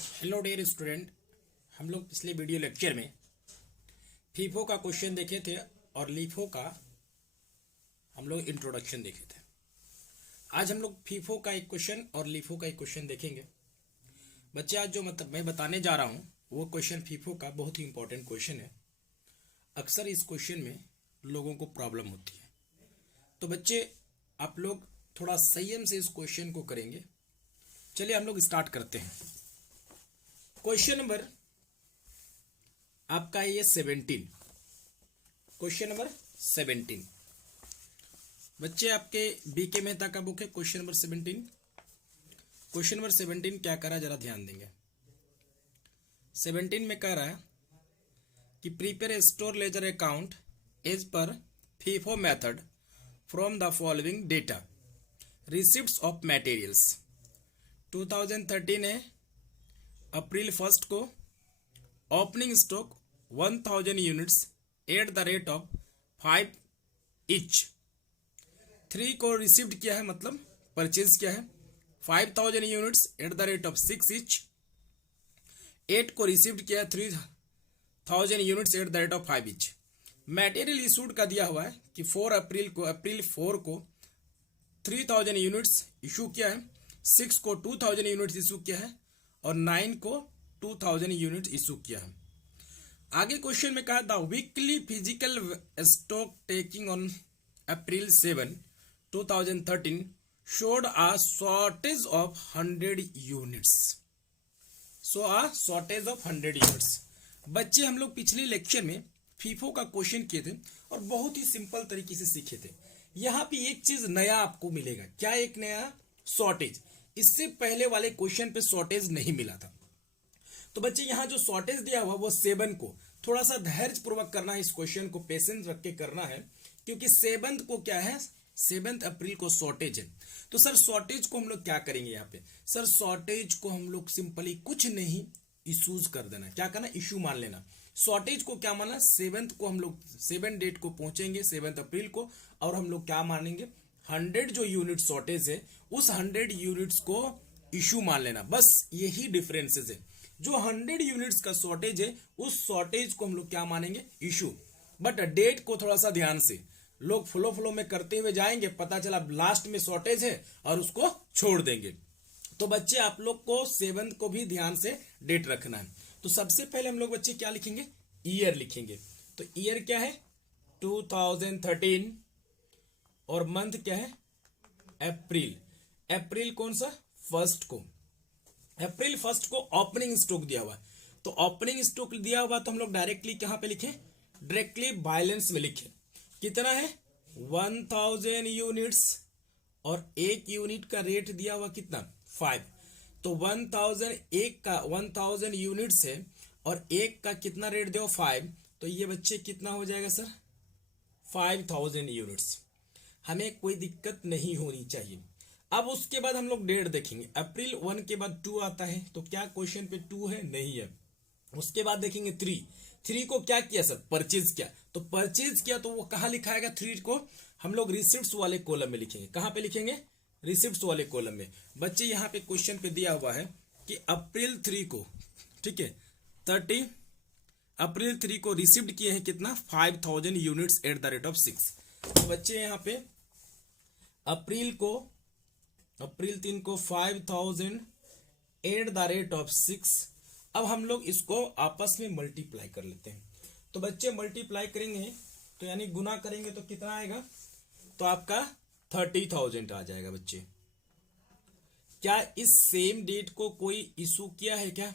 Hello dear student, हम लोग पिछले वीडियो लेक्चर में फीफो का क्वेश्चन देखे थे और लीफो का हम लोग इंट्रोडक्शन देखे थे। आज हम लोग फीफो का एक क्वेश्चन और लीफो का एक क्वेश्चन देखेंगे। बच्चे आज जो मैं बताने जा रहा हूँ वो क्वेश्चन फीफो का बहुत ही इंपॉर्टेंट क्वेश्चन है। अक्सर इस क्वेश्चन में लोगों को प्रॉब्लम होती है, तो बच्चे आप लोग थोड़ा संयम से इस क्वेश्चन को करेंगे। चलिए हम लोग स्टार्ट करते हैं। क्वेश्चन नंबर आपका ये 17। क्वेश्चन नंबर 17 बच्चे आपके बीके मेहता का बुक है। Question number 17। क्वेश्चन नंबर 17 क्या कह रहा है, जरा ध्यान देंगे। 17 में कह रहा है कि prepare a store ledger account as per FIFO method from the following data. Receipts of materials 2013 है, अप्रैल 1 को opening stock 1000 units at the rate of 5 each. 3 को रिसीव्ड किया है, मतलब परचेज किया है 5000 units at the rate of 6 each. 8 को received किया है 3000 units at the rate of 5 each. Material issued का दिया हुआ है कि अप्रैल 4 को 3000 यूनिट्स इशू किया है, 6 को 2000 यूनिट्स इशू किया है और 9 को 2000 यूनिट इशू किया है। आगे क्वेश्चन में कहा the weekly physical stock taking on April 7, 2013 showed a shortage of 100 units. Shortage of 100 units. बच्चे हम लोग पिछले लेक्चर में फीफो का क्वेश्चन किए थे और बहुत ही सिंपल तरीके से सीखे थे। यहाँ पे एक चीज नया आपको मिलेगा। क्या एक नया? शॉर्टेज। इससे पहले वाले क्वेश्चन पे शॉर्टेज नहीं मिला था। तो बच्चे यहाँ जो शॉर्टेज दिया हुआ वो 7 को थोड़ा सा धैर्य पूर्वक करना है। इस क्वेश्चन को पेशेंस रख के करना है, क्योंकि 7 को क्या है, 7 अप्रैल को शॉर्टेज है। तो सर शॉर्टेज को हम लोग क्या करेंगे यहाँ पे? सर शॉर्टेज को हम लोग सिंपली कुछ नहीं, इशूज कर देना। क्या करना? इशू मान लेना। शॉर्टेज को क्या माना? 7 को हम लोग 7 डेट को पहुंचेंगे, 7 अप्रैल को, और हम लोग क्या मानेंगे? 100 जो यूनिट शॉर्टेज है उस 100 यूनिट्स को इशू मान लेना। बस यही डिफरेंसेस है। जो 100 यूनिट्स का शॉर्टेज है उस शॉर्टेज को हम लोग क्या मानेंगे? इशू। बट डेट को थोड़ा सा ध्यान से लोग फ्लो में करते हुए जाएंगे, पता चला लास्ट में शॉर्टेज है और उसको छोड़ देंगे। तो बच्चे आप लोग को 7 को भी ध्यान से डेट रखना है। तो सबसे पहले हम लोग बच्चे क्या लिखेंगे? ईयर लिखेंगे। तो ईयर क्या है? 2013 और मंथ क्या है? अप्रैल। अप्रैल कौन सा? 1 को। अप्रैल 1 को ओपनिंग स्टॉक दिया हुआ है। तो ओपनिंग स्टॉक दिया हुआ तो हम लोग डायरेक्टली कहां पे लिखे? डायरेक्टली बैलेंस में लिखे। कितना है? 1000 यूनिट्स और एक यूनिट का रेट दिया हुआ कितना? 5। तो 1000 यूनिट्स है और एक का कितना रेट दिया? 5। तो ये बच्चे कितना हो जाएगा सर? 5000 यूनिट्स। हमें कोई दिक्कत नहीं होनी चाहिए। अब उसके बाद हम लोग डेट देखेंगे। अप्रैल 1 के बाद 2 आता है, तो क्या क्वेश्चन पे 2 है? नहीं है। उसके बाद देखेंगे 3 को क्या किया सर? परचेज किया। तो परचेज किया तो वो कहां लिखाएगा? 3 को हम लोग रिसिप्ट्स वाले कॉलम में लिखेंगे। कहां पे लिखेंगे? रिसिप्ट्स वाले कॉलम में। बच्चे यहाँ पे क्वेश्चन पे दिया हुआ है कि अप्रैल 3 को, ठीक है, 30 अप्रैल 3 को रिसिप्ट किए हैं कितना? 5000 units at the rate of 6। तो बच्चे यहाँ पे अप्रैल 3 को 5000 एट द रेट ऑफ 6। अब हम लोग इसको आपस में मल्टीप्लाई कर लेते हैं। तो बच्चे मल्टीप्लाई करेंगे तो यानी गुना करेंगे तो कितना आएगा? तो आपका 30,000 आ जाएगा। बच्चे क्या इस सेम डेट को कोई इशू किया है क्या?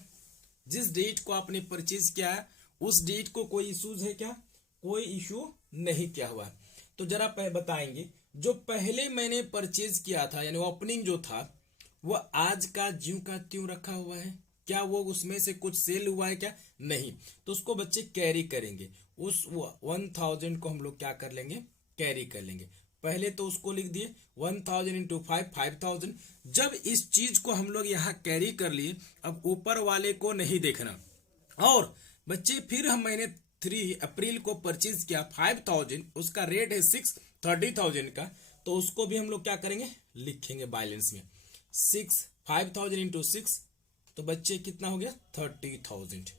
जिस डेट को आपने परचेज किया है उस डेट को कोई इशूज है क्या? कोई इशू नहीं किया हुआ है। तो जरा बताएंगे, जो पहले मैंने परचेज किया था यानी ओपनिंग जो था वो आज का ज्यों का त्यों रखा हुआ है क्या? वो उसमें से कुछ सेल हुआ है क्या? नहीं। तो उसको बच्चे कैरी करेंगे। उस 1000 को हम लोग क्या कर लेंगे? कैरी कर लेंगे। पहले तो उसको लिख दिए 1000 इंटू 5, 5000। जब इस चीज को हम लोग यहाँ कैरी कर लिए, अब ऊपर वाले को नहीं देखना। और बच्चे फिर मैंने 3 अप्रैल को परचेज किया 5000, उसका रेट है 6, 30,000 का। तो उसको भी हम लोग क्या करेंगे? लिखेंगे बैलेंस में 6, 5000 इंटू 6 तो बच्चे कितना हो गया 30,000।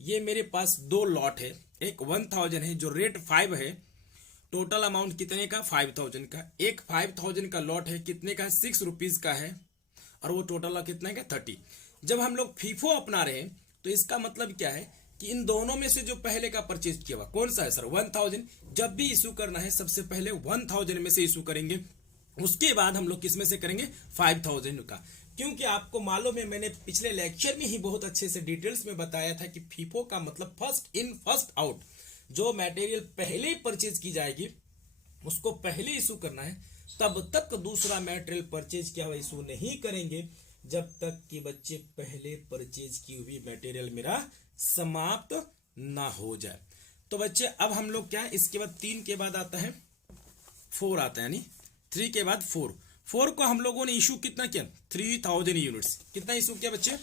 ये मेरे पास दो लॉट है, एक 1000 है जो रेट 5 है, टोटल अमाउंट कितने का 5000 का, एक 5000 का लॉट है कितने का 6 रुपीज का है, और वो टोटल कितने का 30। जब हम लोग फीफो अपना रहे हैं तो इसका मतलब क्या है कि इन दोनों में से जो पहले का परचेज किया हुआ कौन सा है सर 1000। जब भी इशू करना है सबसे पहले 1000 में से इशू करेंगे, उसके बाद हम लोग किस में से करेंगे 5000 का। क्योंकि आपको मालूम है मैंने पिछले लेक्चर में ही बहुत अच्छे से डिटेल्स में बताया था कि फीफो का मतलब फर्स्ट इन फर्स्ट आउट। जो मटेरियल पहले परचेज की जाएगी उसको पहले इशू करना है, तब तक दूसरा मटेरियल परचेज किया हुआ इशू नहीं करेंगे जब तक कि बच्चे पहले परचेज की हुई मटेरियल मेरा समाप्त ना हो जाए। तो बच्चे अब हम लोग क्या, इसके बाद 3 के बाद आता है 4 आता है, यानी 3 के बाद 4 को हम लोगों ने इशू कितना किया 3000 यूनिट्स। कितना इशू किया बच्चे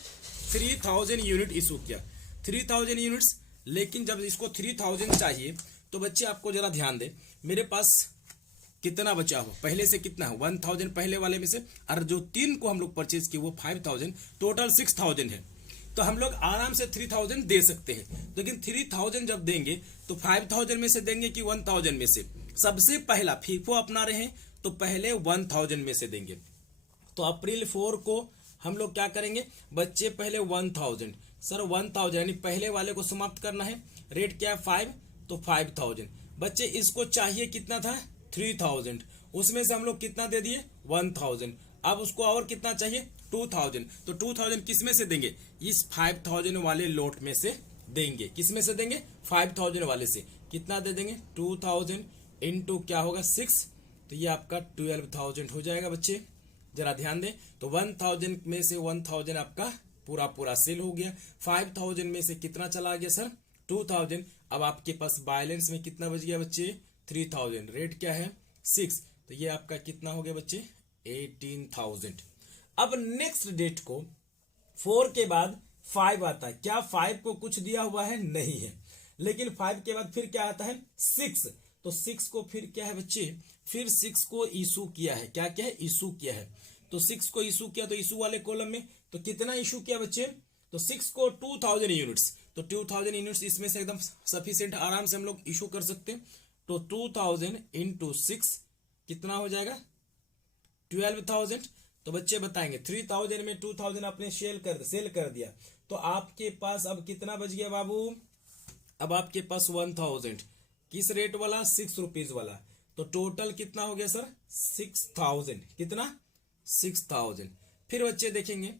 3000 यूनिट इशू किया 3000 यूनिट्स। लेकिन जब इसको 3000 चाहिए तो बच्चे आपको जरा ध्यान दे, मेरे पास कितना बचा हो पहले से कितना है 1000 पहले वाले में से, और जो 3 को हम लोग परचेज किए वो 5000, टोटल 6000 है। तो हम लोग आराम से 3000 दे सकते हैं। लेकिन 3000 जब देंगे तो 5000 में से देंगे कि 1000 में से। सबसे पहला फीफो अपना रहे हैं तो पहले 1000 में से देंगे। तो अप्रैल 4 को हम लोग क्या करेंगे बच्चे, पहले 1000 सर 1000 यानी पहले वाले को समाप्त करना है। रेट क्या है 5, तो 5000 बच्चे। इसको चाहिए कितना था 3000, उसमें से हम लोग कितना दे दिए 1000। अब उसको और कितना चाहिए 2000, तो 2000 किस में से देंगे इस 5000 वाले लोट में से देंगे। किस में से देंगे 5000 वाले से। कितना दे देंगे 2000 इंटू क्या होगा 6, तो ये आपका 12000 हो जाएगा बच्चे। जरा ध्यान दें, तो 1000 में से 1000 आपका पूरा सेल हो गया। 5000 में से कितना चला गया सर 2000। अब आपके पास बैलेंस में कितना बच गया बच्चे 3000। रेट क्या है 6, तो ये आपका कितना हो गया बच्चे 18000। अब नेक्स्ट डेट को 4 के बाद 5 आता है। क्या 5 को कुछ दिया हुआ है नहीं है, लेकिन 5 के बाद फिर क्या आता है 6। तो 6 को फिर क्या है बच्चे, फिर 6 को इशू किया है। क्या क्या है इशू किया है, तो 6 को इशू किया, तो इशू वाले कॉलम में तो कितना इशू किया बच्चे, तो 6 को 2000 यूनिट्स, तो 2000 यूनिट्स इसमें से एकदम सफिशिएंट, आराम से हम लोग इशू कर सकते हैं। तो 2000 इंटू 6 कितना हो जाएगा 12000। तो बच्चे बताएंगे 3000 में 2000 आपने सेल कर दिया, तो आपके पास अब कितना बच गया बाबू, अब आपके पास 1000 किस रेट वाला 6 रुपीज वाला, तो टोटल कितना हो गया सर 6000। कितना 6000। फिर बच्चे देखेंगे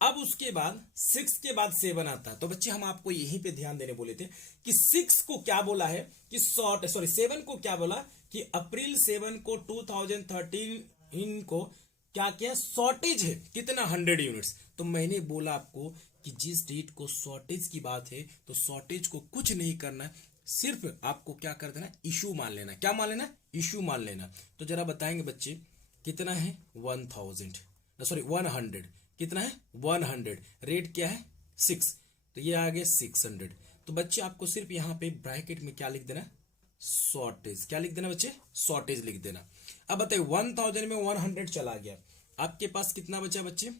अब उसके बाद 6 के बाद 7 आता है। तो बच्चे हम आपको यहीं पे ध्यान देने बोले थे कि 6 को क्या बोला है कि 7 को क्या बोला कि अप्रैल 7 को 2013 को क्या किया शॉर्टेज है कितना 100 यूनिट्स। तो मैंने बोला आपको कि जिस डेट को शॉर्टेज की बात है तो शॉर्टेज को कुछ नहीं करना, सिर्फ आपको क्या कर देना इशू मान लेना। क्या मान लेना इशू मान लेना। तो जरा बताएंगे बच्चे कितना है 100, कितना है 100। रेट क्या है 6, तो ये आ गया 600। तो बच्चे आपको सिर्फ यहाँ पे ब्रैकेट में क्या लिख देना शॉर्टेज। क्या लिख देना बच्चे शॉर्टेज लिख देना। अब बताइए 1000 में 100 चला गया, आपके पास कितना बचा बच्चे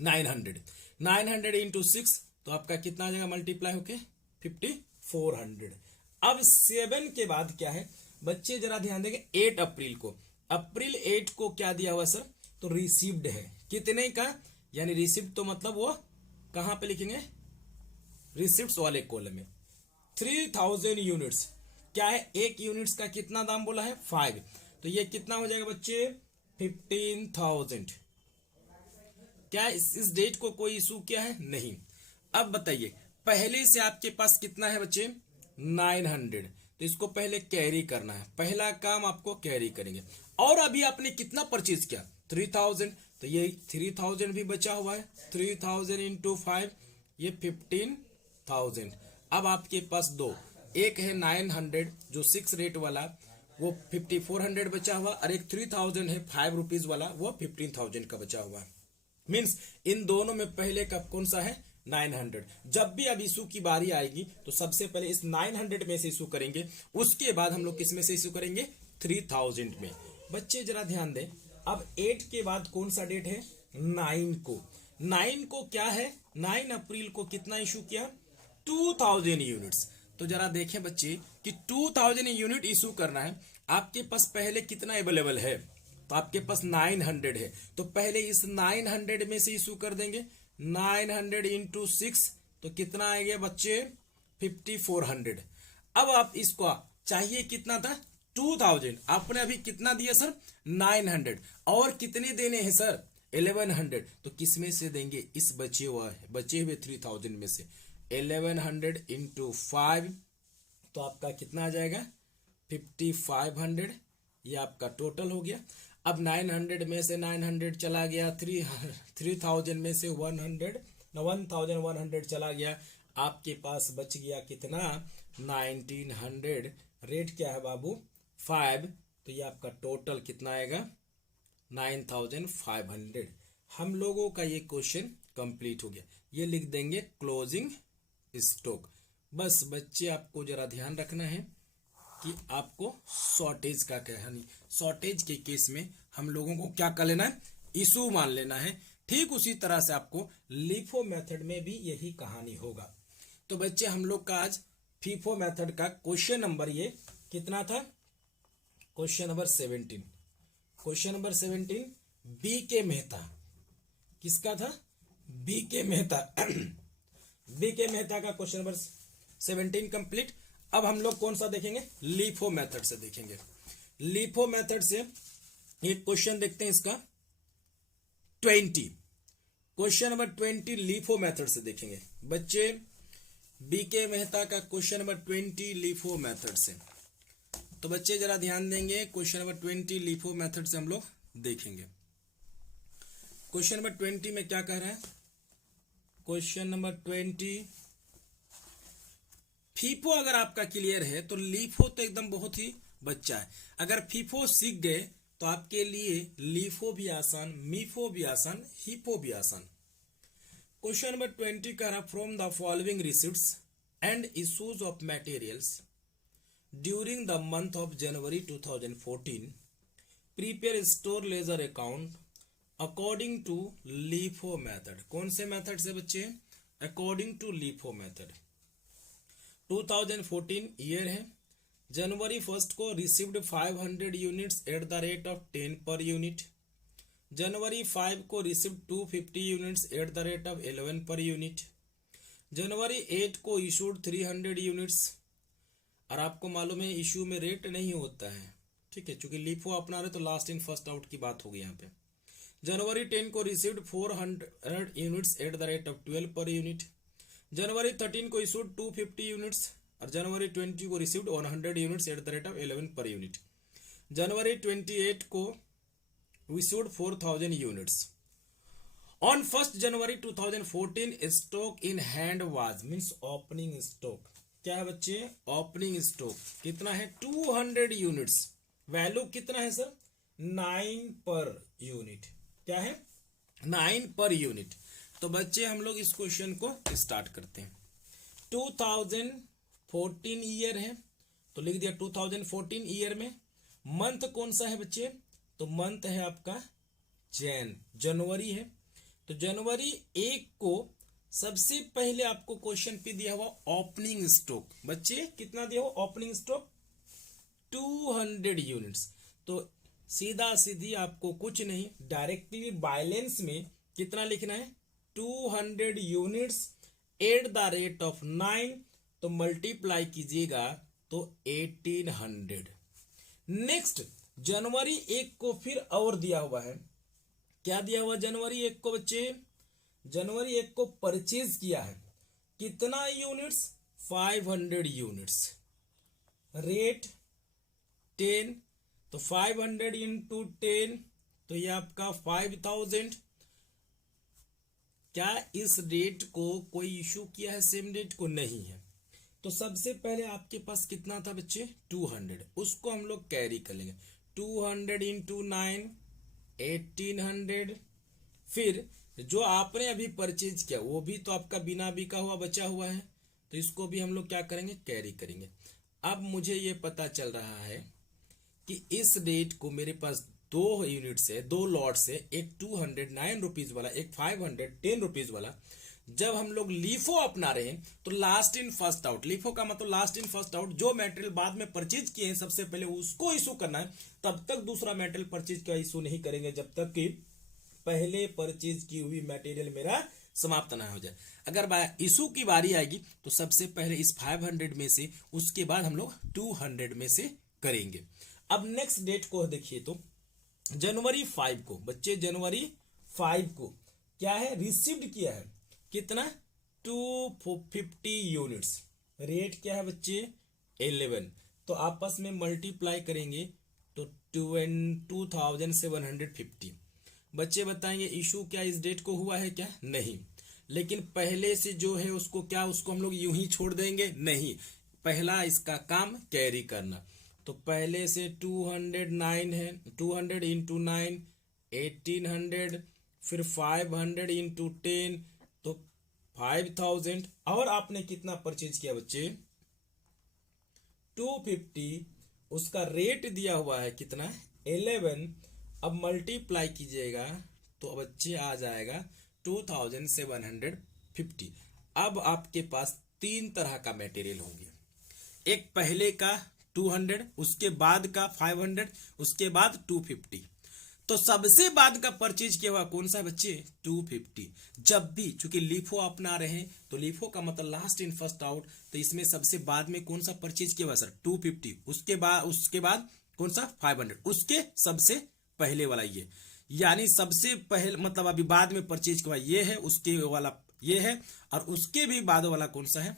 900 इंटू 6, तो आपका कितना आ जाएगा मल्टीप्लाई होके 5400। अब 7 के बाद क्या है बच्चे जरा ध्यान देंगे 8 अप्रैल को, अप्रैल 8 को क्या दिया हुआ सर, तो रिसीव्ड है कितने का, यानी रिसिप्ट तो मतलब वो कहां पे लिखेंगे रिसिप्ट्स वाले कॉलम में 3000 यूनिट्स। क्या है एक यूनिट्स का कितना दाम बोला है 5, तो ये कितना हो जाएगा बच्चे 15000। क्या इस डेट को कोई इशू किया है नहीं। अब बताइए पहले से आपके पास कितना है बच्चे 900, तो इसको पहले कैरी करना है, पहला काम आपको कैरी करेंगे। और अभी आपने कितना परचेज किया 3000, तो ये 3000 भी बचा हुआ है, 3000 इंटू 5 ये 15000। अब आपके पास दो, एक है 900 जो 6 रेट वाला वो 5400 बचा हुआ, और एक 3000 है 5 रुपीज वाला वो 15000 का बचा हुआ है। मीन्स इन दोनों में पहले का कौन सा है 900। जब भी अब इशू की बारी आएगी तो सबसे पहले इस 900 में से इशू करेंगे, उसके बाद हम लोग किस में से इशू करेंगे 3000 में। बच्चे जरा ध्यान दें, अब 8 के बाद कौन सा डेट है 9 को, 9 को क्या है, 9 अप्रैल को कितना इशू किया, 2000 यूनिट्स। तो जरा देखें बच्चे कि 2000 यूनिट इशू करना है, आपके पास पहले कितना अवेलेबल है, तो आपके पास 900 है, तो पहले इस 900 में से इशू कर देंगे। 900 इंटू 6 तो कितना आएगा बच्चे, 5400। अब आप इसको चाहिए कितना था, 2000, आपने अभी कितना दिया सर, 900, और कितने देने हैं सर, 1100। तो किस में से देंगे, इस बचे हुए 3000 में से 1100 इंटू 5, तो आपका कितना आ जाएगा, 5500। ये आपका टोटल हो गया। अब 900 में से 900 चला गया, 3000 में से 1100 चला गया, आपके पास बच गया कितना, 1900। रेट क्या है बाबू, 5, तो ये आपका टोटल कितना आएगा, 9500। हम लोगों का ये क्वेश्चन कंप्लीट हो गया। ये लिख देंगे क्लोजिंग स्टॉक। बस बच्चे आपको जरा ध्यान रखना है कि आपको शॉर्टेज का कहानी, शॉर्टेज के केस में हम लोगों को क्या कर लेना है, इशू मान लेना है। ठीक उसी तरह से आपको लीफो मेथड में भी यही कहानी होगा। तो बच्चे हम लोग का आज फीफो मेथड का क्वेश्चन नंबर ये कितना था, question number 17। Question number 17 B K Mehta, किसका था, B K Mehta B K Mehta का क्वेश्चन नंबर 17 कंप्लीट। अब हम लोग कौन सा देखेंगे, लीफो मेथड से देखेंगे। लीफो मेथड से एक क्वेश्चन देखते हैं, इसका 20, क्वेश्चन नंबर 20 लीफो मेथड से देखेंगे बच्चे। बी के मेहता का क्वेश्चन नंबर 20 लीफो मेथड से। तो बच्चे जरा ध्यान देंगे, क्वेश्चन नंबर 20 लीफो मेथड से हम लोग देखेंगे। क्वेश्चन नंबर 20 में क्या कह रहा है, क्वेश्चन नंबर 20, फीफो अगर आपका क्लियर है तो लीफो तो एकदम बहुत ही बच्चा है। अगर फीफो सीख गए तो आपके लिए लीफो भी आसान, मीफो भी आसान, हीपो भी आसान। क्वेश्चन नंबर 20 कह रहा, from the following receipts and issues of materials during the month of January 2014 prepare store ledger account according to LIFO method. कौन से मेथड से बच्चे, according to LIFO method. 2014 year है, जनवरी 1 को received 500 units at the rate of 10 per unit. January 5 को received 250 units at the rate of 11 per unit. जनवरी 8 को issued 300 units, और आपको मालूम है इशू में रेट नहीं होता है, ठीक है, चूंकि लीफो अपना रहे तो लास्ट इन फर्स्ट आउट की बात होगी यहाँ पे। जनवरी 10 को received 400 units at the rate of 12 पर यूनिट। जनवरी 13 को इशूड 250 यूनिट्स, और जनवरी 20 को received 100 units at the rate of 11 per unit. January 28 को issued 4000 units. On 1 January 2014 stock in hand was, means opening stock क्या है बच्चे, ओपनिंग स्टॉक कितना है, 200 यूनिट्स। वैल्यू कितना है सर, 9 पर यूनिट, क्या है, 9 पर यूनिट। तो बच्चे हम लोग इस क्वेश्चन को स्टार्ट करते हैं। 2014 ईयर है, तो लिख दिया 2014 ईयर में मंथ कौन सा है बच्चे, तो मंथ है आपका जनवरी है। तो जनवरी 1 को सबसे पहले आपको क्वेश्चन पे दिया हुआ ओपनिंग स्टॉक, बच्चे कितना दिया हुआ ओपनिंग स्टॉक, 200 यूनिट्स। तो सीधा सीधी आपको कुछ नहीं, डायरेक्टली बैलेंस में कितना लिखना है, 200 units at the rate of 9, तो मल्टीप्लाई कीजिएगा तो 1800। नेक्स्ट जनवरी 1 को फिर और दिया हुआ है, क्या दिया हुआ जनवरी 1 को बच्चे, जनवरी 1 को परचेज किया है कितना यूनिट्स, 500 यूनिट्स, रेट 10, तो 500 इंटू 10 तो ये आपका 5000। क्या इस रेट को कोई इशू किया है सेम रेट को, नहीं है। तो सबसे पहले आपके पास कितना था बच्चे, 200, उसको हम लोग कैरी कर लेंगे, 200 इंटू 9 1800। फिर जो आपने अभी परचेज किया वो भी तो आपका बिना बिका हुआ बचा हुआ है, तो इसको भी हम लोग क्या करेंगे, कैरी करेंगे। अब मुझे ये पता चल रहा है कि इस रेट को मेरे पास दो यूनिट से, दो लॉट से, एक 209 रुपीज वाला, एक 510 रुपीज वाला, जब हम लोग लीफो अपना रहे हैं तो last in first out, LIFO का मतलब लास्ट इन फर्स्ट आउट, जो मटेरियल बाद में परचेज किए हैं सबसे पहले उसको इशू करना है, तब तक दूसरा मटेरियल परचेज का इशू नहीं करेंगे जब तक कि पहले परचेज की हुई मटेरियल मेरा समाप्त ना हो जाए। अगर इशू की बारी आएगी तो सबसे पहले इस 500 में से, उसके बाद हम लोग 200 में से करेंगे। अब नेक्स्ट डेट को देखिए तो जनवरी 5 को, बच्चे जनवरी 5 को क्या है, रिसीव्ड किया है कितना, 250 यूनिट्स, रेट क्या है बच्चे 11, तो आपस में मल्टीप्लाई करेंगे तो 2750। बच्चे बताएंगे इशू क्या इस डेट को हुआ है क्या, नहीं, लेकिन पहले से जो है उसको क्या, उसको हम लोग यूं ही छोड़ देंगे, नहीं, पहला इसका काम कैरी करना, तो पहले से 209 है, 200 इंटू 9 1800, फिर 500 इंटू 10 तो 5000, और आपने कितना परचेज किया बच्चे 250, उसका रेट दिया हुआ है कितना 11, अब मल्टीप्लाई कीजिएगा तो बच्चे आ जाएगा 2750। अब आपके पास तीन तरह का मटेरियल होंगे, एक पहले का 200, उसके बाद का 500, उसके बाद 250, तो सबसे बाद का परचेज किया हुआ कौन सा है बच्चे 250। जब भी चूंकि लीफो अपना रहे हैं तो लीफो का मतलब लास्ट इन फर्स्ट आउट, तो इसमें सबसे बाद में कौन सा परचेज किया हुआ सर 250, उसके बाद कौन सा 500, उसके सबसे पहले वाला ये, यानी सबसे पहले मतलब अभी बाद में परचेज किया ये है, उसके वाला ये है, और उसके भी बाद वाला कौन सा है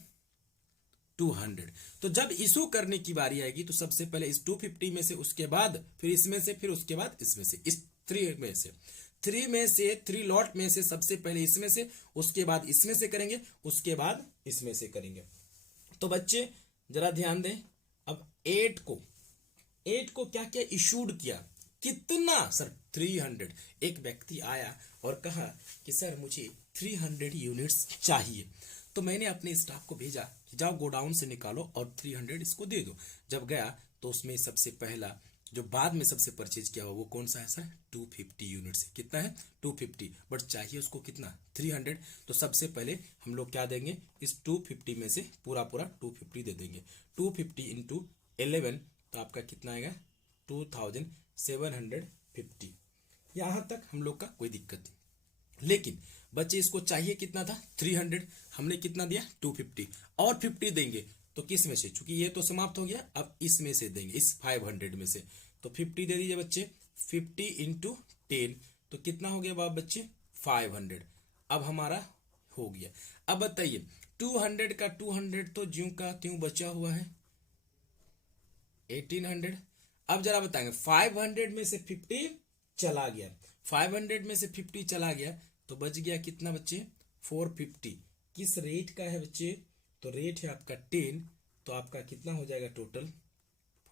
200। तो जब इशू करने की बारी आएगी तो सबसे पहले इस 250 में से, उसके बाद फिर इसमें से, फिर उसके बाद इसमें से, इस 3 में से 3 लॉट में से सबसे पहले इसमें से, उसके बाद इसमें से करेंगे, उसके बाद इसमें से करेंगे। तो बच्चे जरा ध्यान दें, अब 8 को क्या क्या इशूड किया, कितना सर 300। एक व्यक्ति आया और कहा कि सर मुझे 300 यूनिट्स चाहिए, तो मैंने अपने स्टाफ को भेजा कि जाओ गोडाउन से निकालो और 300 इसको दे दो। जब गया तो उसमें सबसे पहला जो बाद में सबसे परचेज किया हुआ वो कौन सा है सर 250 यूनिट्स, कितना है 250, बट चाहिए उसको कितना 300। तो सबसे पहले हम लोग क्या देंगे, इस 250 में से पूरा 250 दे देंगे, 250 इंटू 11 तो आपका कितना आएगा 2750। यहां तक हम लोग का कोई दिक्कत नहीं, लेकिन बच्चे इसको चाहिए कितना था 300, हमने कितना दिया 250, और 50 देंगे तो किस में से, चूंकि ये तो समाप्त हो गया, अब इसमें से देंगे, इस 500 में से, तो 50 दे दीजिए बच्चे, 50 इंटू 10 तो कितना हो गया बाप बच्चे 500। अब हमारा हो गया। अब बताइए 200 का 200 तो ज्यों का त्यों बचा हुआ है 1800। अब जरा बताएंगे 500 में से 50 चला गया, 500 में से 50 चला गया तो बच गया कितना बच्चे 450। किस रेट का है बच्चे, तो रेट है आपका 10, तो आपका कितना हो जाएगा टोटल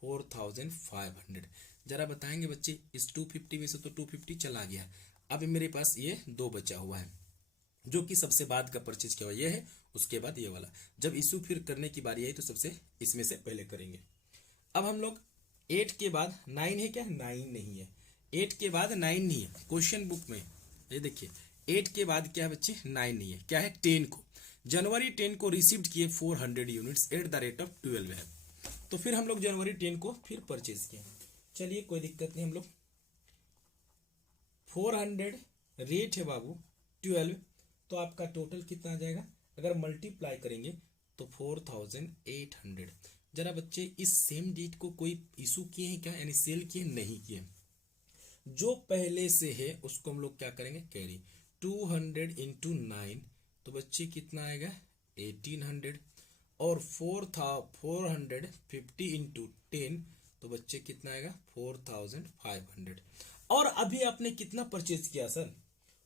4500। जरा बताएंगे बच्चे इस 250 में से तो 250 चला गया, अब मेरे पास ये 2 बचा हुआ है जो कि सबसे बाद का परचेज किया हुआ ये है, उसके बाद ये वाला। जब इशू फिर करने की बारी आई तो सबसे इसमें से पहले करेंगे। अब हम लोग 8 के बाद 9 है क्या, 9 नहीं है, 8 के बाद 9 नहीं है, क्वेश्चन बुक में ये देखिए 8 के बाद क्या है बच्चे 9 नहीं है, क्या है 10 को, जनवरी 10 को रिसीव्ड किए 400 units at the rate of 12 है, तो फिर हम लोग जनवरी 10 को फिर परचेज किए। चलिए कोई दिक्कत नहीं, हम लोग 400 रेट है बाबू 12, तो आपका टोटल कितना आ जाएगा, अगर मल्टीप्लाई करेंगे तो 4800। जरा बच्चे इस सेम डेट को कोई इशू किए हैं क्या, यानी सेल किए नहीं किए, जो पहले से है उसको हम लोग क्या करेंगे कैरी, 200 इंटू 9 तो बच्चे कितना आएगा 1800, और 450 इंटू 10 तो बच्चे कितना आएगा 4500। और अभी आपने कितना परचेज किया सर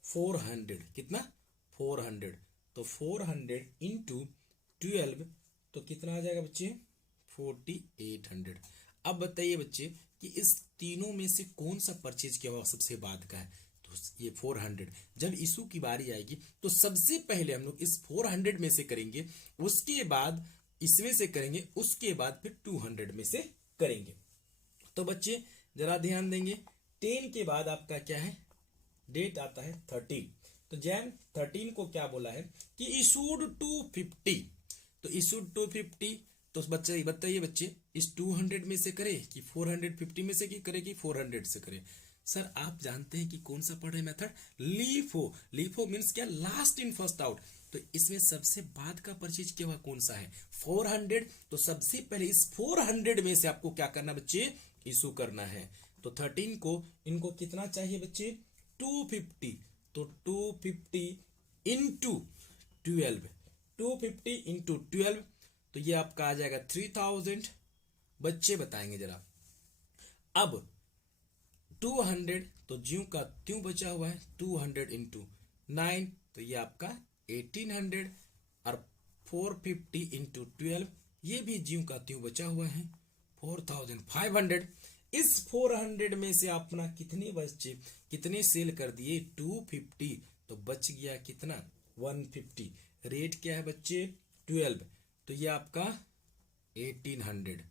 400, कितना 400, तो 400 इंटू 12 तो कितना आ जाएगा बच्चे 4800। अब बताइए बच्चे कि इस तीनों में से कौन सा परचेज किया हुआ सबसे बाद का है, तो ये 400। जब इशू की बारी आएगी तो सबसे पहले हम लोग इस 400 में से करेंगे, उसके बाद इसमें से करेंगे, उसके बाद फिर 200 में से करेंगे। तो बच्चे जरा ध्यान देंगे 10 के बाद आपका क्या है, डेट आता है 13। तो जैन 13 को क्या बोला है कि इशूड 250। तो इशूड 250, तो बच्चे बताइए बच्चे, इस 200 में से करे कि 450 में से कि करे कि 400 से करे। सर आप जानते हैं कि कौन सा पढ़ रहे मेथड, लीफो। लीफो मीन्स क्या, लास्ट इन फर्स्ट आउट। तो इसमें सबसे बाद का परचेज किया हुआ कौन सा है, 400। तो सबसे पहले इस 400 में से आपको क्या करना बच्चे, इशू करना है। तो 13 को इनको कितना चाहिए बच्चे, 250। तो 250 इंटू 12, 250 इंटू 12, तो ये आपका आ जाएगा 3000। बच्चे बताएंगे जरा। अब 200, तो ज्यों का त्यों बचा हुआ है, 200 इंटू 9, तो ये आपका 1800। और 450 इंटू 12, ये भी ज्यों का त्यों बचा हुआ है, 4500। इस 400 में से अपना कितने बच्चे, कितने सेल कर दिए, 250। तो बच गया कितना, 150। रेट क्या है बच्चे, 12। तो ये आपका 1800।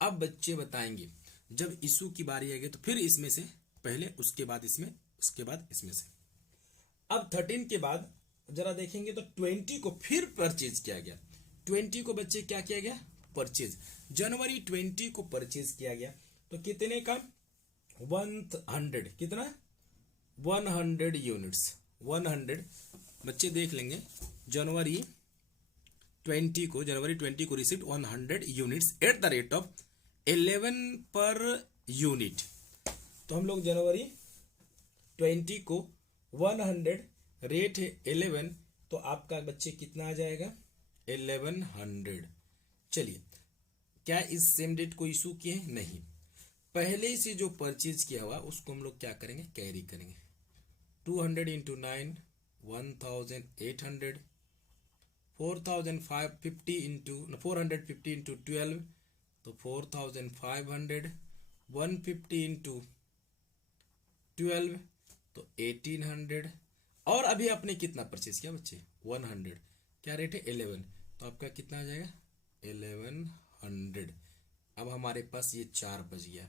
अब बच्चे बताएंगे जब इशू की बारी आएगी तो फिर इसमें से पहले, उसके बाद इसमें, उसके बाद इसमें से। अब 13 के बाद जरा देखेंगे तो 20 को फिर परचेज किया गया। 20 को बच्चे क्या किया गया, परचेज। जनवरी 20 को परचेज किया गया, तो कितने का, 100। कितना, 100 यूनिट्स, 100। बच्चे देख लेंगे, जनवरी 20 को receive 100 units at the rate of 11 per unit. तो हम लोग जनवरी 20 को 100, रेट है 11, तो आपका बच्चे कितना आ जाएगा, 1100। चलिए, क्या इस सेम डेट को इशू किए, नहीं, पहले से जो परचेज किया हुआ उसको हम लोग क्या करेंगे, कैरी करेंगे। 200 इंटू 9, 1800। 4,550 इंटू 450 इंटू 12, तो 4500। 150 इंटू 12, तो 1800। और अभी आपने कितना परचेज किया बच्चे, 100। क्या रेट है, 11, तो आपका कितना आ जाएगा, 1100। अब हमारे पास ये 4 बच गया।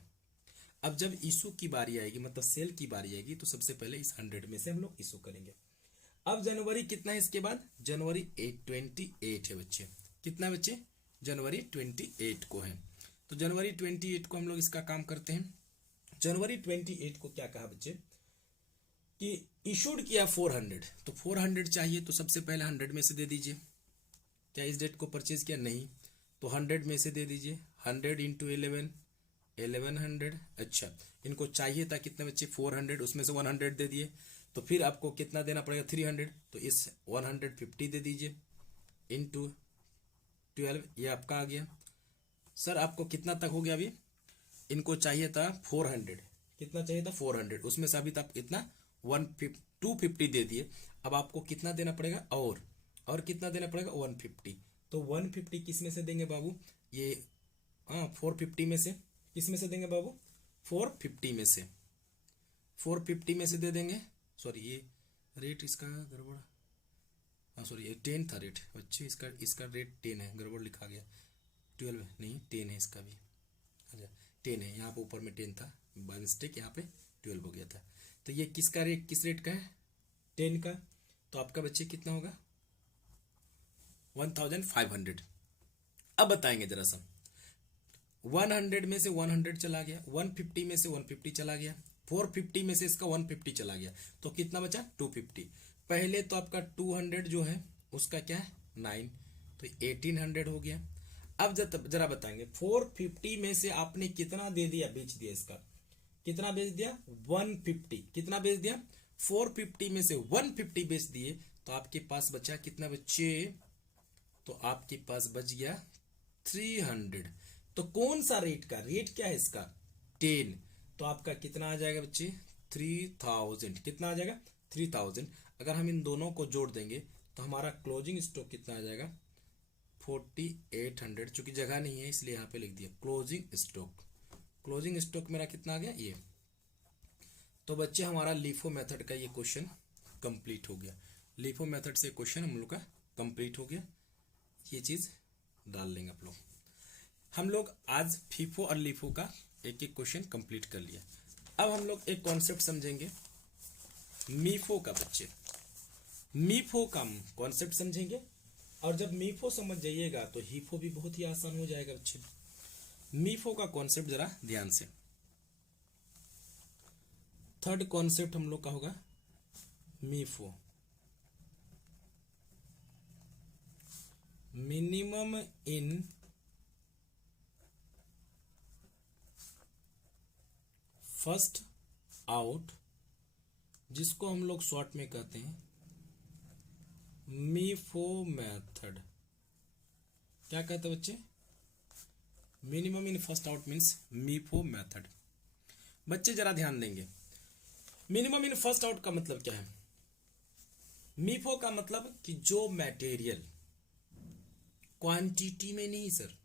अब जब इशू की बारी आएगी, मतलब सेल की बारी आएगी, तो सबसे पहले इस 100 में से हम लोग इशू करेंगे। अब जनवरी कितना है इसके बाद, जनवरी 28 है बच्चे। कितना बच्चे, जनवरी 28 को है। तो जनवरी 28 को हम लोग इसका काम करते हैं। जनवरी 28 को क्या कहा बच्चे कि इशूड किया 400, तो 400 चाहिए, तो सबसे पहले 100 में से दे दीजिए। क्या इस डेट को परचेज किया, नहीं, तो 100 में से दे दीजिए। 100 इंटू 11, 1100। अच्छा, इनको चाहिए था कितने बच्चे, 400, उसमें से 100 दे दिए, तो फिर आपको कितना देना पड़ेगा, 300। तो इस 150 दे दीजिए इंटू 12, ये आपका आ गया। सर आपको कितना तक हो गया, अभी इनको चाहिए था 400, कितना चाहिए था, 400, उसमें से अभी तक इतना 250 दे दिए। अब आपको कितना देना पड़ेगा, और कितना देना पड़ेगा, 150। तो 150 किस में से देंगे बाबू, ये 450 में से, किस में से देंगे बाबू, 450 में से, 450 में से दे देंगे। सॉरी, ये रेट इसका गड़बड़, सॉरी ये 10 था रेट बच्चे, इसका रेट 10 है, गड़बड़ लिखा गया, 12 नहीं, 10 है इसका भी। अच्छा 10 है, यहाँ पे ऊपर में 10 था, बाय मिस्टेक यहाँ पे 12 हो गया था। तो ये किसका रेट, किस रेट का है, 10 का। तो आपका बच्चे कितना होगा, 1500। अब बताएंगे जरा सा, 100 में से 100 चला गया, 150 में से 150 चला गया, 450 में से इसका 150 चला गया, तो कितना बचा, 250। पहले तो आपका 200 जो है उसका क्या है, 9, तो 1800 हो गया। अब जरा बताएंगे, 450 में से आपने कितना दे दिया, बेच दिया, इसका कितना बेच दिया, 150। कितना बेच दिया, 450 में से 150 बेच दिए, तो आपके पास बचा कितना बच्चे, तो आपके पास बच गया 300। तो कौन सा रेट का, रेट क्या है इसका, 10, तो आपका कितना आ जाएगा बच्चे, 3000। कितना आ जाएगा, 3000। अगर हम इन दोनों को जोड़ देंगे तो हमारा क्लोजिंग स्टॉक कितना आ जाएगा, 4800। चूंकि जगह नहीं है इसलिए यहाँ पे लिख दिया क्लोजिंग स्टॉक। क्लोजिंग स्टॉक मेरा कितना आ गया, ये। तो बच्चे हमारा लीफो मेथड का ये क्वेश्चन कंप्लीट हो गया। लीफो मेथड से क्वेश्चन हम लोग का कंप्लीट हो गया। ये चीज डाल लेंगे आप लोग। हम लोग आज फीफो और लीफो का एक एक क्वेश्चन कंप्लीट कर लिया। अब हम लोग एक कॉन्सेप्ट समझेंगे मीफो का बच्चे, मीफो का कॉन्सेप्ट समझेंगे। और जब मीफो समझ जाइएगा तो हीफो भी बहुत ही आसान हो जाएगा बच्चे। मीफो का कॉन्सेप्ट जरा ध्यान से, थर्ड कॉन्सेप्ट हम लोग का होगा मीफो, मिनिमम इन फर्स्ट आउट, जिसको हम लोग शॉर्ट में कहते हैं मीफो मेथड। क्या कहते हैं बच्चे? Minimum in first out means MIFO method. बच्चे जरा ध्यान देंगे, मिनिमम इन फर्स्ट आउट का मतलब क्या है? मीफो का मतलब कि जो मटेरियल क्वांटिटी में नहीं sir,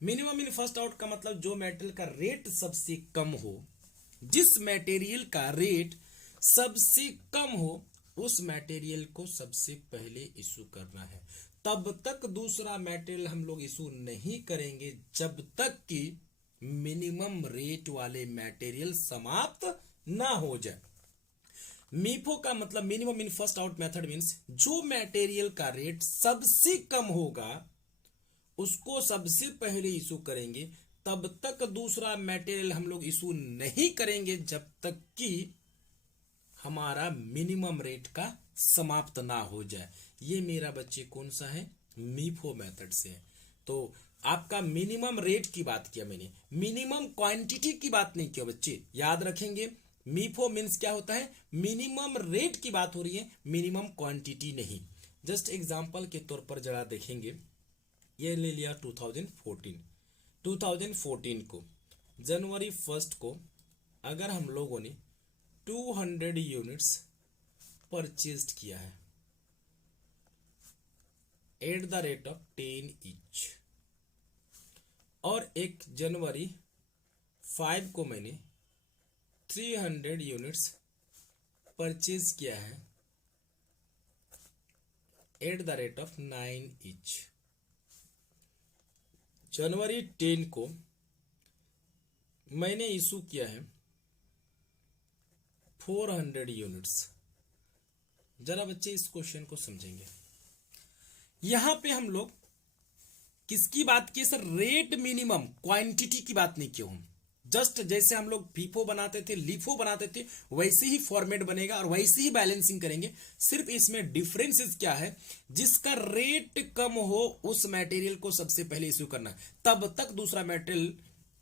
minimum in first out का मतलब जो मटेरियल का रेट सबसे कम हो, जिस मटेरियल का रेट सबसे कम हो उस मटेरियल को सबसे पहले इशू करना है। तब तक दूसरा मटेरियल हम लोग इशू नहीं करेंगे जब तक कि मिनिमम रेट वाले मटेरियल समाप्त ना हो जाए। मीफो का मतलब minimum in first out method means जो मटेरियल का रेट सबसे कम होगा उसको सबसे पहले इशू करेंगे, तब तक दूसरा मटेरियल हम लोग इशू नहीं करेंगे जब तक कि हमारा मिनिमम रेट का समाप्त ना हो जाए। ये मेरा बच्चे कौन सा है? मीफो मेथड से है। तो आपका मिनिमम रेट की बात किया मैंने, मिनिमम क्वांटिटी की बात नहीं किया बच्चे, याद रखेंगे। मीफो मीन्स क्या होता है? मिनिमम रेट की बात हो रही है, मिनिमम क्वांटिटी नहीं। जस्ट एग्जांपल के तौर पर जरा देखेंगे, ये ले लिया 2014 को जनवरी 1 को अगर हम लोगों ने 200 यूनिट्स परचेज किया है at the rate of 10 each, और एक जनवरी 5 को मैंने 300 यूनिट्स परचेज किया है at the rate of 9 each. January 10 को मैंने इशू किया है 400 यूनिट्स। जरा बच्चे इस क्वेश्चन को समझेंगे, यहां पे हम लोग किसकी बात की सर? रेट मिनिमम, क्वांटिटी की बात नहीं क्यों? जस्ट जैसे हम लोग फीफो बनाते थे, लीफो बनाते थे, वैसे ही फॉर्मेट बनेगा और वैसे ही बैलेंसिंग करेंगे। सिर्फ इसमें डिफरेंसेस क्या है? जिसका रेट कम हो उस मटेरियल को सबसे पहले इश्यू करना है, तब तक दूसरा मटेरियल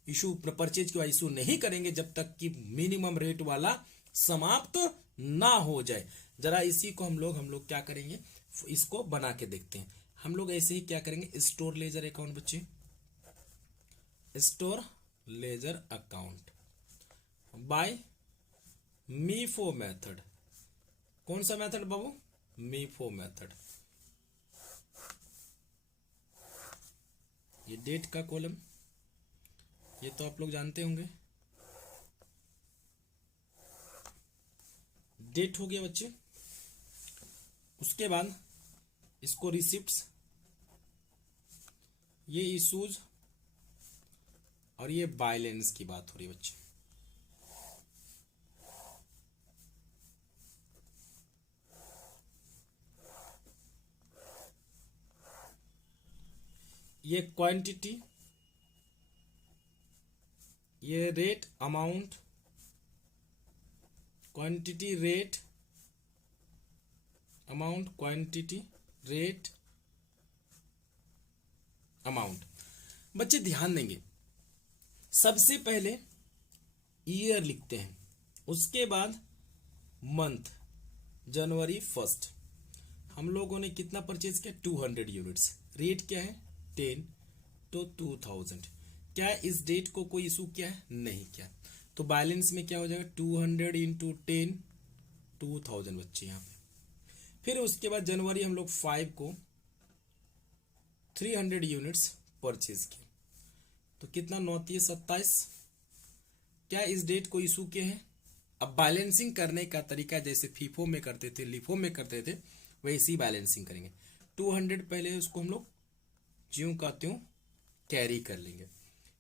इशू परचेज की इशू नहीं करेंगे जब तक कि मिनिमम रेट वाला समाप्त ना हो जाए। जरा इसी को हम लोग क्या करेंगे, इसको बना के देखते हैं। हम लोग ऐसे ही क्या करेंगे, स्टोर लेजर अकाउंट बच्चे, स्टोर लेजर अकाउंट बाय मीफो मेथड। कौन सा मेथड बाबू? मीफो मेथड। ये डेट का कॉलम, ये तो आप लोग जानते होंगे, डेट हो गया बच्चे। उसके बाद इसको रिसिप्ट्स, ये इशूज, और ये बैलेंस की बात हो रही है बच्चे। ये क्वांटिटी, ये rate amount, quantity rate amount, quantity rate amount. बच्चे ध्यान देंगे, सबसे पहले ईयर लिखते हैं, उसके बाद मंथ, जनवरी 1 हम लोगों ने कितना परचेज किया? 200 यूनिट्स। रेट क्या है? 10, तो 2000। क्या इस डेट को कोई इशू किया है? नहीं किया। तो बैलेंस में क्या हो जाएगा? 200 इंटू 10, 2000 बच्चे यहाँ पे। फिर उसके बाद जनवरी हम लोग 5 को 300 यूनिट्स परचेज किए, तो कितना? 9 27। क्या इस डेट को इशू किए हैं? अब बैलेंसिंग करने का तरीका जैसे फीफो में करते थे, लिफो में करते थे, वैसी बैलेंसिंग करेंगे। 200 पहले उसको हम लोग ज्यों का त्यों कैरी कर लेंगे।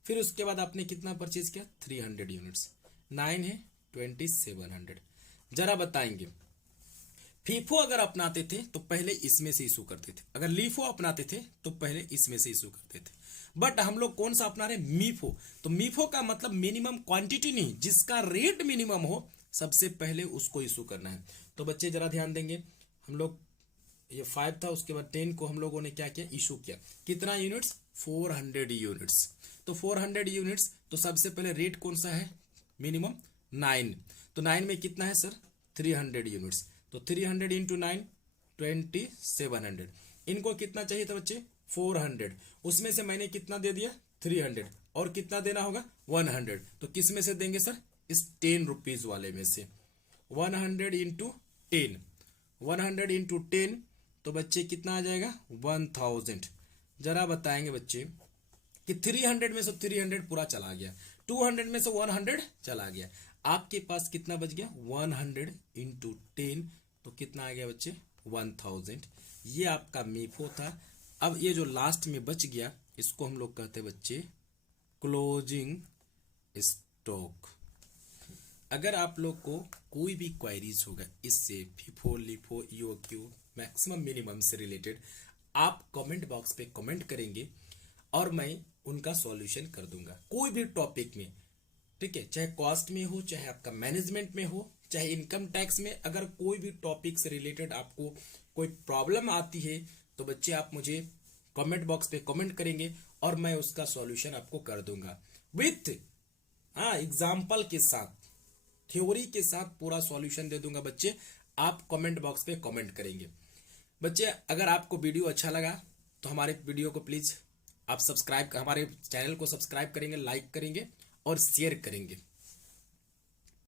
फिर उसके बाद आपने कितना परचेज किया? 300 यूनिट्स। 9 है 2700। जरा बताएंगे, फीफो अगर अपनाते थे तो पहले इसमें से इशू करते थे, अगर लीफो अपनाते थे तो पहले इसमें से इशू करते थे, बट हम लोग कौन सा अपना रहे, मीफो। तो मीफो का मतलब मिनिमम क्वांटिटी नहीं, जिसका रेट मिनिमम हो सबसे पहले उसको इशू करना है। तो बच्चे जरा ध्यान देंगे, हम लोग ये 5 था, उसके बाद 10 को हम लोगों ने क्या किया, इशू किया। कितना यूनिट्स, 400 यूनिट्स। तो 400 यूनिट्स, तो सबसे पहले रेट कौन सा है, मिनिमम 9। तो 9 में कितना है सर, 300 यूनिट्स। तो 300 इंटू 9 2700। इनको कितना चाहिए था बच्चे, 400। उसमें से मैंने कितना दे दिया, 300, और कितना देना होगा, 100। तो किस में से देंगे सर, इस 10 रुपीज वाले में से। 100 इंटू 10, 100 इंटू 10, तो बच्चे कितना आ जाएगा, 1000। जरा बताएंगे बच्चे कि 300 में से 300 पूरा चला गया, 200 में से 100 चला गया, आपके पास कितना बच गया, 100 इंटू 10, तो कितना आ गया बच्चे, 1000। ये आपका मीफो था। अब ये जो लास्ट में बच गया, इसको हम लोग कहते हैं बच्चे क्लोजिंग स्टॉक। अगर आप लोग को कोई भी क्वेरीज होगा इससे, FIFO, LIFO, EOQ, maximum minimum से रिलेटेड, आप कमेंट बॉक्स पे कमेंट करेंगे और मैं उनका सॉल्यूशन कर दूंगा, कोई भी टॉपिक में, ठीक है, चाहे कॉस्ट में हो, चाहे आपका मैनेजमेंट में हो, चाहे इनकम टैक्स में। अगर कोई भी टॉपिक से रिलेटेड आपको कोई प्रॉब्लम आती है तो बच्चे आप मुझे कमेंट बॉक्स पे कमेंट करेंगे और मैं उसका सॉल्यूशन आपको कर दूंगा विथ एग्जाम्पल के साथ, थ्योरी के साथ पूरा सॉल्यूशन दे दूंगा। बच्चे आप कमेंट बॉक्स पे कमेंट करेंगे। बच्चे अगर आपको वीडियो अच्छा लगा तो हमारे वीडियो को प्लीज आप सब्सक्राइब, हमारे चैनल को सब्सक्राइब करेंगे, लाइक करेंगे और शेयर करेंगे।